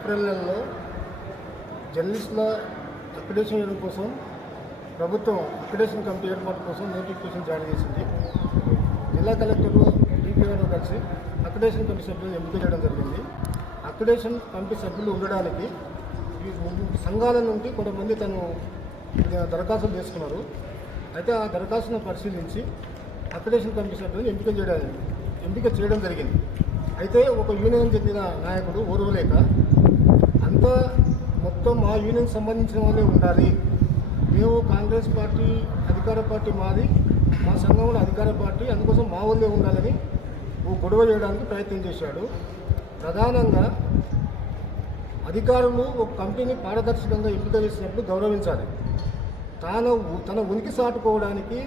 April నెలలో జర్నలిస్టుల accreditation చేయడం కోసం ప్రభుత్వం అక్రిడేషన్ కమిటీ ఏర్పాటు కోసం నోటిఫికేషన్ జారీ చేసింది. జిల్లా కలెక్టరు డిపిఆర్ఓ కలిసి అక్రిడేషన్ కమిటీ సభ్యులను ఎంపిక చేయడం జరిగింది. అక్రిడేషన్ కమిటీ సభ్యులు ఉండడానికి సంఘాల నుండి కొంతమంది దరఖాస్తులు చేసుకున్నారు. అయితే ఆ దరఖాస్తును పరిశీలించి అక్రిడేషన్ కమిటీ సభ్యులను ఎంపిక చేయడం జరిగింది. అయితే ఒక యూనియన్ చెందిన నాయకుడు ఓర్వలేక అంతా మొత్తం మా యూనియన్కి సంబంధించిన వాళ్ళే ఉండాలి, మేము కాంగ్రెస్ పార్టీ అధికార పార్టీ మాది, మా సంఘంలో అధికార పార్టీ, అందుకోసం మా వాళ్ళే ఉండాలని గొడవ చేయడానికి ప్రయత్నం చేశాడు. ప్రధానంగా అధికారులు ఒక కంపెనీని పారదర్శకంగా ఎంపిక చేసినప్పుడు గౌరవించాలి. తన ఉనికి సాటుకోవడానికి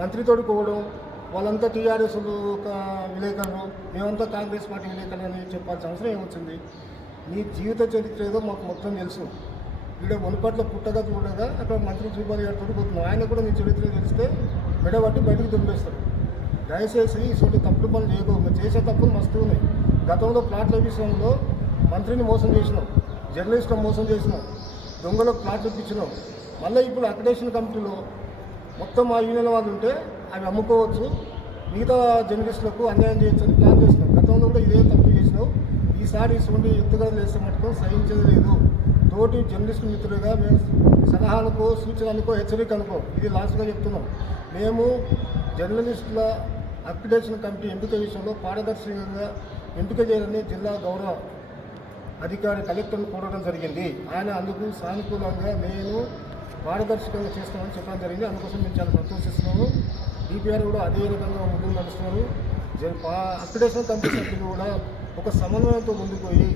మంత్రి తోడుకోవడం, వాళ్ళంతా టీఆర్ఎస్లు ఒక విలేకరులు, మేమంతా కాంగ్రెస్ పార్టీ విలేకరులు అని చెప్పాల్సిన అవసరం ఏమొచ్చింది? నీ జీవిత చరిత్ర ఏదో మాకు మొత్తం తెలుసు. ఇక్కడ మునుపట్ల పుట్టగా చూడగా అక్కడ మంత్రి శ్రీపాల్ గారు తోడుకుతున్నాం, ఆయన కూడా నీ చరిత్ర తెలిస్తే మెడబట్టి బయటకు దుంపేస్తారు. దయచేసి ఇటువంటి తప్పుడు పనులు చేయకూడదు. చేసే తప్పులు మస్తు ఉన్నాయి. గతంలో ప్లాట్ల విషయంలో మంత్రిని మోసం చేసినాం, జర్నలిస్టులను మోసం చేసినాం, దొంగలకు ప్లాట్లు ఇప్పించినాం. మళ్ళీ ఇప్పుడు అక్రిడేషన్ కమిటీలో మొత్తం ఆ యూనియన్ వాళ్ళు ఉంటే అవి అమ్ముకోవచ్చు, మిగతా జర్నలిస్టులకు అన్యాయం చేయొచ్చు అని ప్లాన్ చేసినాం. గతంలో కూడా ఇదే తప్పు చేసినావు. ఈసారి ఇటువంటి ఎత్తుగడలు వేస్తే మటుకు సహించేది లేదు. తోటి జర్నలిస్టు మిత్రులుగా మేము సలహాలకో సూచనలకో హెచ్చరిక అనుకో ఇది లాస్ట్గా చెప్తున్నాం. మేము జర్నలిస్టుల అక్రిడేషన్ కమిటీ ఎంపిక విషయంలో పారదర్శకంగా ఎంపిక చేయాలని జిల్లా గౌరవ అధికారి కలెక్టర్ను కోరడం జరిగింది. ఆయన అందుకు సానుకూలంగా నేను పారదర్శకంగా చేస్తామని చెప్పడం జరిగింది. అందుకోసం మేము చాలా సంతోషిస్తున్నాము. డిపిఆర్ కూడా అదే విధంగా ముందుకు నడుస్తున్నారు. అక్రిడేషన్ కమిటీ సభ్యులు కూడా ఒక సమన్వయంతో ముందుకు పోయి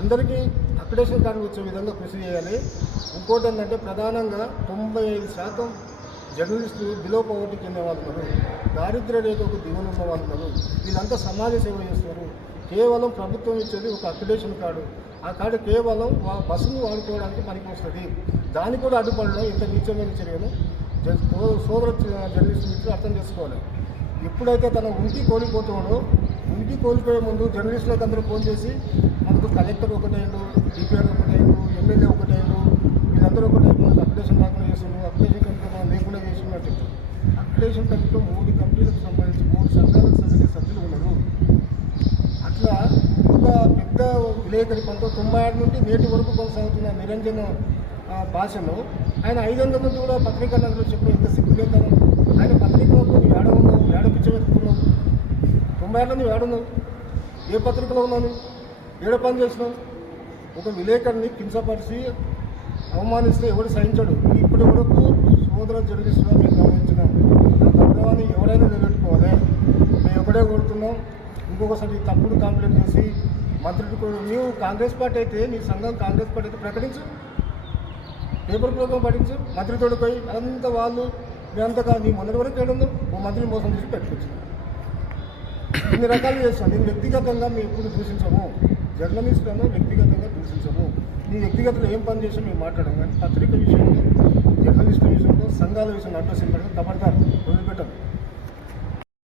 అందరికీ అక్రిడేషన్ కార్డు వచ్చే విధంగా కృషి చేయాలి. ఇంకోటి ఏంటంటే ప్రధానంగా 95% జర్నలిస్టులు బిలో పవర్టీ చెందే వాళ్ళు ఉన్నారు, దారిద్ర్య రేఖకు దిగునున్న వాళ్ళు ఉన్నారు. వీళ్ళంతా సమాజ సేవ చేస్తారు. కేవలం ప్రభుత్వం ఇచ్చేది ఒక అక్రిడేషన్ కార్డు, ఆ కార్డు కేవలం బస్సును వాడుకోవడానికి పనికి వస్తుంది. దాన్ని కూడా అడ్డుపడడం ఇంత నీచమైన చర్యను సోదర జర్నలిస్టు మిత్రులు అర్థం చేసుకోవాలి. ఎప్పుడైతే తన ఉనికి కోల్పోతాడో, ఉనికి కోల్పోయే ముందు జర్నలిస్టులకు అందరూ ఫోన్ చేసి మనకు కలెక్టర్ ఒకటైండు, డిపిఆర్ ఒకటైండు, ఎమ్మెల్యే ఒకటైండు, వీళ్ళందరూ ఒకటే మనకు అప్లికేషన్ రాకుండా చేసిండు, అప్లికేషన్ కమిటీ మనం లేకుండా చేసినట్టు. అప్లికేషన్ కమిటీలో 3 కమిటీలకు సంబంధించి 3 సంఘాలకు సంబంధించిన సభ్యులు ఉన్నారు. అట్లా ఒక పెద్ద విలేకరి 1996 నుండి నేటి వరకు కొనసాగుతున్న నిరంజన భాషను ఆయన 500 మంది కూడా పత్రికా నగరంలో చెప్పడం ఎంత సిగ్గులేతనం. ఆయన పత్రికలో నువ్వు ఏడవున్నావు, ఏడపిచ్చబెట్టుకున్నావు. 96 నువ్వు ఏడున్నావు, ఏ పత్రికలో ఉన్నాను, ఏడ పని చేసినావు? ఒక విలేకరిని కించపరిచి అవమానిస్తే ఎవడు సహించడు. ఇప్పటి వరకు సోదర జర్నలిస్టుగా మేము గమనించినాం. ఆ గౌరవాన్ని ఎవరైనా నిలబెట్టుకోవాలి. మేము ఒకటే కోరుతున్నాం. ఇంకొకసారి తప్పుడు కంప్లైంట్ చేసి మంత్రులకు నీవు కాంగ్రెస్ పార్టీ అయితే, నీ సంఘం కాంగ్రెస్ పార్టీ అయితే ప్రకటించు, పేపర్ ప్రోగ్రాం పఠించు, మంత్రితోడు పోయి అదంతా వాళ్ళు మేమంతగా నీ మొన్నటి వరకు ఏడుందో ఓ మంత్రిని మోసం చేసి పెట్టుకోవచ్చు. ఇన్ని రకాలు చేస్తాం. నేను వ్యక్తిగతంగా మేము ఎప్పుడు దూషించము, జర్నలిస్టులను వ్యక్తిగతంగా దూషించము. నీ వ్యక్తిగతంగా ఏం పని చేసాం మేము మాట్లాడము. కానీ పత్రిక విషయంలో, జర్నలిస్టుల విషయంలో, సంఘాల విషయంలో అడ్రస్ ఇవ్వడం కబడతారు, వదిలిపెట్టరు.